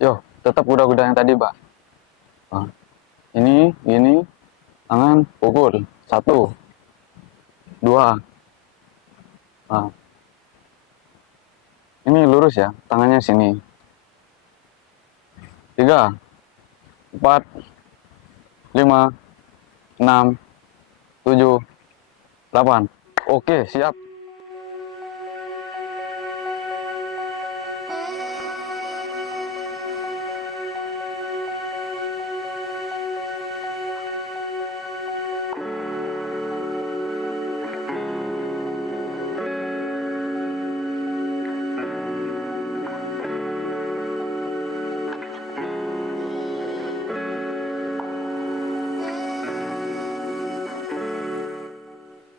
Yo, tetap kuda-kuda yang tadi, Pak. Nah, ini, gini, tangan, pukul. Satu, dua. Nah, ini lurus ya, tangannya sini. Tiga, empat, lima, enam, tujuh, delapan. Oke, siap.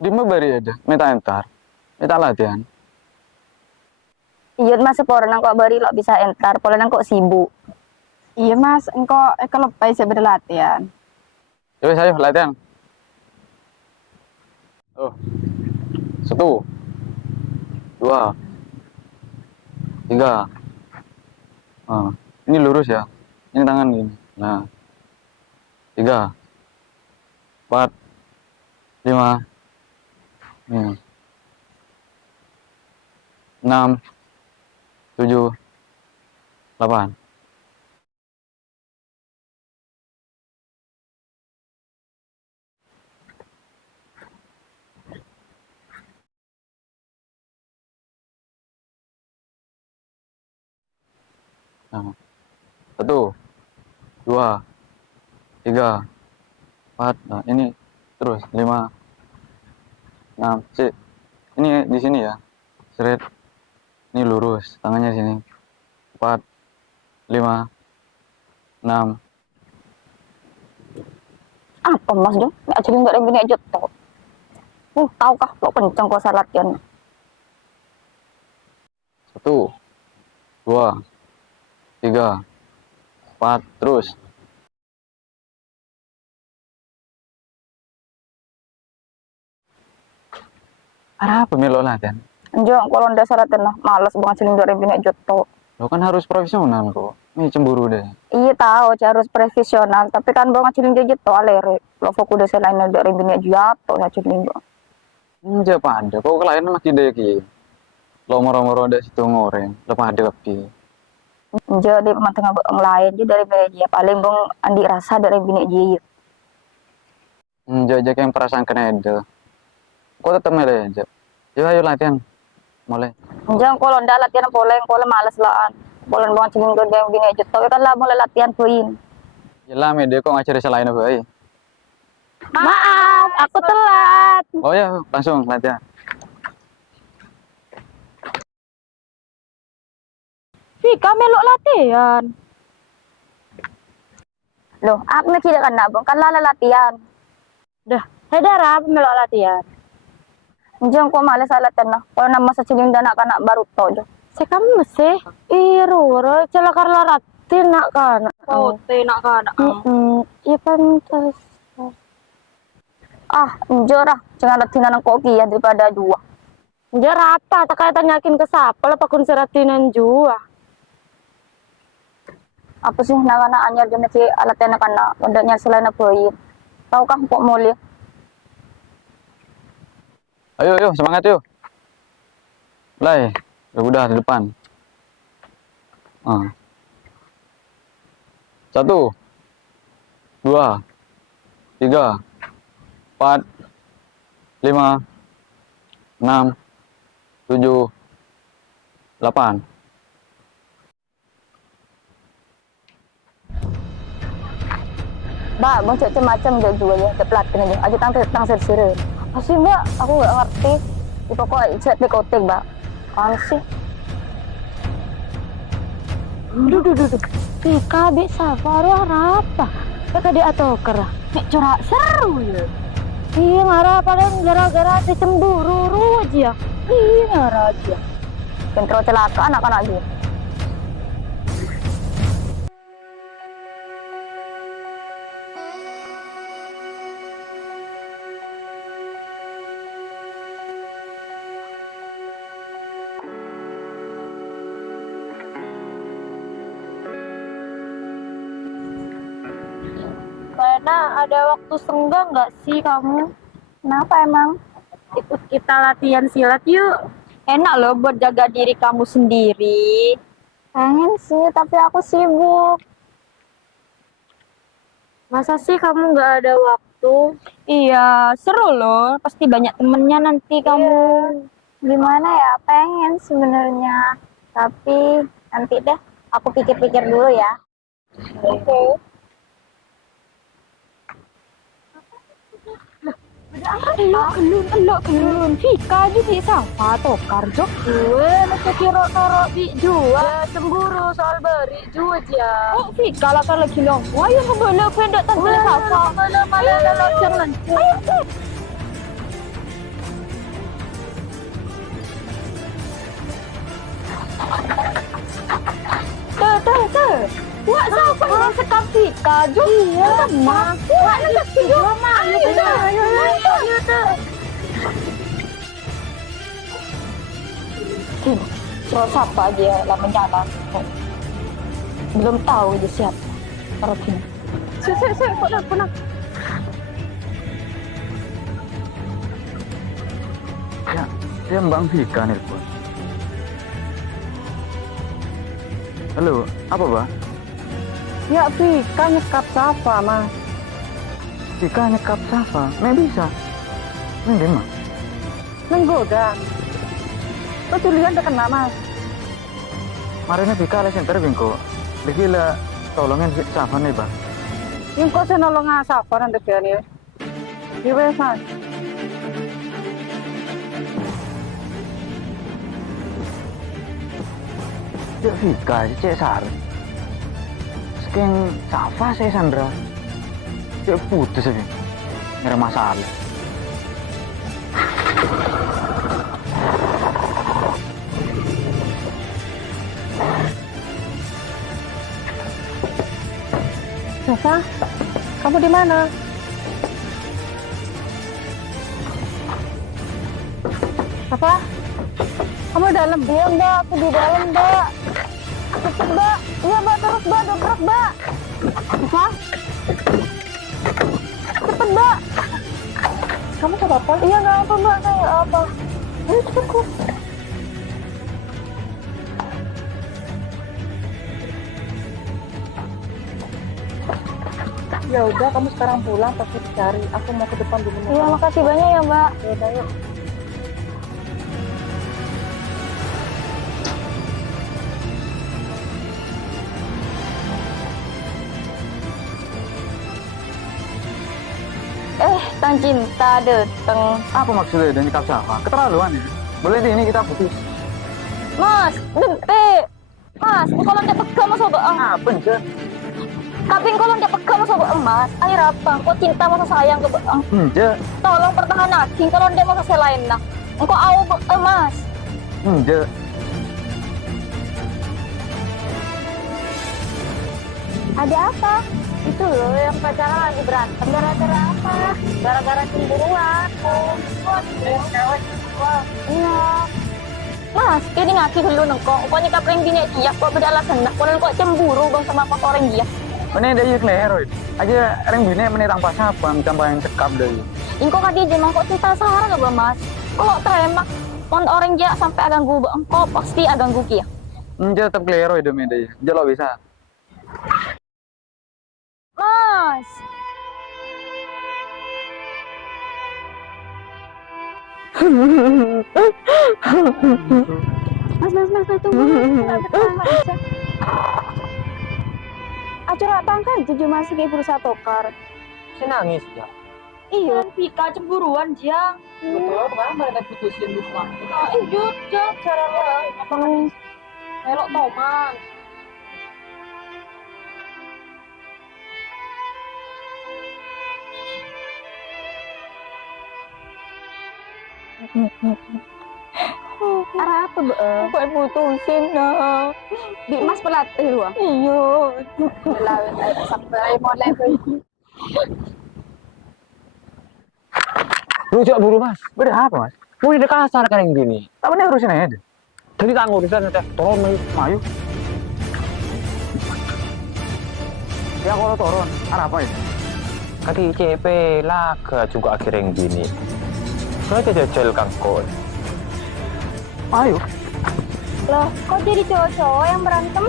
Di bari aja, minta entar, minta latihan. Iya mas, seporan nang kok bari lo bisa entar, pola nang kok sibuk. Iya mas, engkau lepai saya berlatihan. Yuk, ayo latihan. Oh, satu, dua, tiga. Nah, ini lurus ya, ini tangan gini. Nah, tiga, empat, lima, enam, tujuh, delapan. Nah, satu, dua, tiga, empat. Nah, ini terus lima, enam. Ini di sini ya, seret. Ini lurus, tangannya sini. Empat, lima, enam. Apa mas dong? Nggak jadi nggak ada yang gini aja tuh. Tahu kah lo kenceng kok saya latihan. Satu, dua, tiga, empat. Terus. Ada apa melo latihan? Jangan kalau ndak saya latihan lah, malas banget jadi nggak ada yang gini aja tuh. Lo kan harus profesional kok. Ini cemburu deh. Iya tahu, harus profesional. Tapi kan banget jadi aja tuh alere. Lo fokus desa lain ada yang gini aja tuh, ya jadi nggak. Enggak pada. Kok kelain masih deh ki. Lo moro-moro ada situ ngoreng. Lo pada kapi. Jadi teman tengah yang lain jadi dari media paling bang andi rasa dari bini aja. Enggak yang perasaan kena itu. Kok tetap mele aja. Yuk ayo latihan. Mulai. Jangan kalau ndak latihan boleh males lah. Boleh banget jadi nggak ada yang gini aja tuh. Kan lah mulai latihan poin. Jelas media kok ngacari selain apa ya? Maaf, aku telat. Oh ya, langsung latihan. Kami lo latihan. Loh, aku nak tidak kan nabung kan lala latihan. Dah, hedara melok latihan. Jangan kok males latihan lah. Kalau nama secilinda nak kanak baru toh. Sekam masih iruro celakar laratin nak kan. Kote nak kan. Iya pantas. Jorah, jangan latihan nang koki ya daripada dua. Jar apa? Tak kaya tanyakin ke siapa lah pakun seratinan jua. Apa sih nak anyar jam si latihan nak undangnya selain apa poin. Tahu kah kok mulai? Ayo, yuk, semangat yuk. Mulai. Udah di depan. Satu, dua, tiga, empat, lima, enam, tujuh, delapan. Mbak, bang macam-macam dia jual ya, ke pelatihan aja. Aja tang seri. Apa sih mbak? Aku nggak ngerti. Di pokoknya cek di kotek mbak. Kan sih? Duh. KB safari apa? Mereka di atoker. Nek corak seru ya. Iya marah paling gara-gara dicemburu aja. Iya marah aja. Yang terlalu celaka anak-anak dia. Nah, ada waktu senggang nggak sih kamu? Kenapa emang? Ikut kita latihan silat yuk. Enak loh buat jaga diri kamu sendiri. Pengen sih, tapi aku sibuk. Masa sih kamu nggak ada waktu? Iya, seru loh. Pasti banyak temennya nanti kamu. Gimana ya? Pengen sebenarnya. Tapi nanti deh, aku pikir-pikir dulu ya. Oke. Kelun. Vika di sapa tokar jok. Gue nak kira taro di jua. Cemburu soal beri jua dia. Oh, Vika lah kan lagi long. Wah, yang kebala pendak tante sapa. Malah ada loceng nanti. Ayo, Tuh. Wah, siapa yang sekap Vika jok? Iya, mah. Wah, nak video mah. Ayo. Terus apa dia lah menjalan? Belum tahu dia siapa. Taruh sini. Saya, pernah. Ya, dia Mbak Vika nih, Bos. Halo, apa, Mbak? Ya, Vika nyekap siapa, Mas? Vika nyekap Safa, memang bisa. Memang mah. Menggoda. Petulian terkena, Mas. Marine Vika les center bingko. Lagi lah tolongin Safa nih, Bang. Yung ko sa nolong nga sa ako ng dagyan yun. Di ba, Mas? Dia Vika, cek Sar. Sekian Safa saya Sandra. Dia putus aja. Nggak ada masalah. Safa, kamu di mana? Safa, kamu di dalam? Iya Mbak, aku di dalam Mbak. Cepet Mbak. Iya Mbak, terus Mbak, dobrak Mbak. Safa, Cepet Mbak. kamu gak apa-apa? Iya nggak apa Mbak, saya apa? Ini cepet kok. Ya udah, kamu sekarang pulang pasti cari. Aku mau ke depan dulu. Iya makasih banyak ya Mbak. Ya udah, yuk. Tang cinta dateng. Apa maksudnya dan nyekap Safa? Keterlaluan ya. Boleh deh ini kita putus. Mas, dente. Mas, kalau ndak pegang mas sobat Apa sih? Tapi kalau ndak pegang mas sobat Mas, air apa? Kau cinta masa sayang ke Bang? Enggak. Tolong pertahanan. Kalau ndak masa selain lah. Engkau au Mas. Enggak. Ada apa? Itu loh yang pacaran lagi berantem. Gara-gara apa? Gara-gara cemburuan. Iya. Mas, ini ngaki dulu nengkok. Pokoknya kapring gini iya. Kok beda alasan nak? Kok cemburu bang sama apa orang dia? Mana ada yuk lehero. Aja orang bini menitang pas apa? Macam yang cekap dari. Ingko kadi jemang kok cinta sahara gak Mas? Kalau teremak mon orang dia sampai aganggu bang. Kok pasti aganggu kia. Enggak tetap lehero itu meda. Jalo bisa. Mas. Mas, tunggu. Acara tangkan jujur masih kayak berusaha tokar. Saya nangis ya. Iya. Vika cemburuan dia. Betul, kemarin mereka putusin di selama. Iya, cara lo. Melok Toman. Arah apa Mbak? Kok putusin nah. Di Mas pelatih lu. Iya. Lawan sampai mulai. Rujak buru Mas. Beda apa Mas? Mau udah kasar kayak gini. Tapi ini urusin aja deh. Jadi tak ngurusin teh turun mayu. Ya kalau turun, arah apa ya? Kadi CP laga juga akhirnya yang gini. Saya jajal kangkon. Ayo. Loh, kok jadi cowok-cowok yang berantem?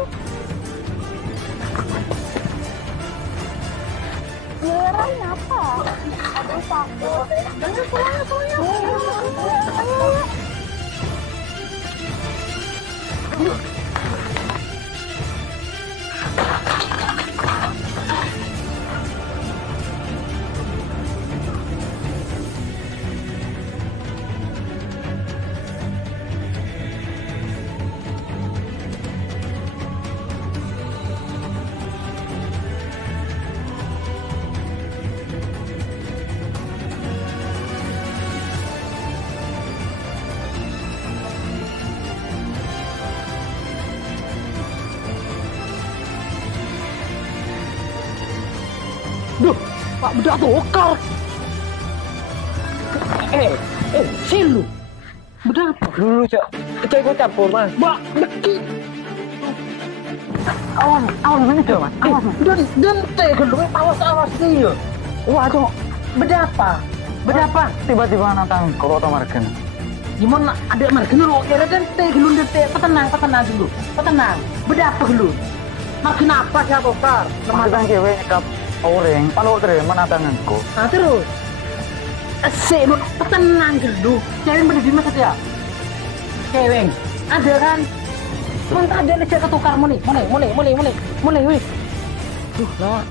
Giliran apa? Aduh, takut. Duh, Pak bedak tokar. Silu. Bedak apa? Dulu, Cak. Cak ikut campur, Mas. Mbak, deki. Awas ini tuh mas. Awas mas. Dan teh gedungnya awas dia. Waduh, Beda apa? tiba-tiba nantang kok otomarken. Gimana ada margin lu kira kan teh gelun teh petenang dulu. Petenang. Beda apa gelun? Makin apa sih tokar? Nantang cewek nyekap orang, palu terima nantanganku. Nah terus. Asik lu petenang dulu. Cewek bener di masa dia. Cewek. Ada kan? Mentah ada nih cek ketukar mulai wih. Duh lah.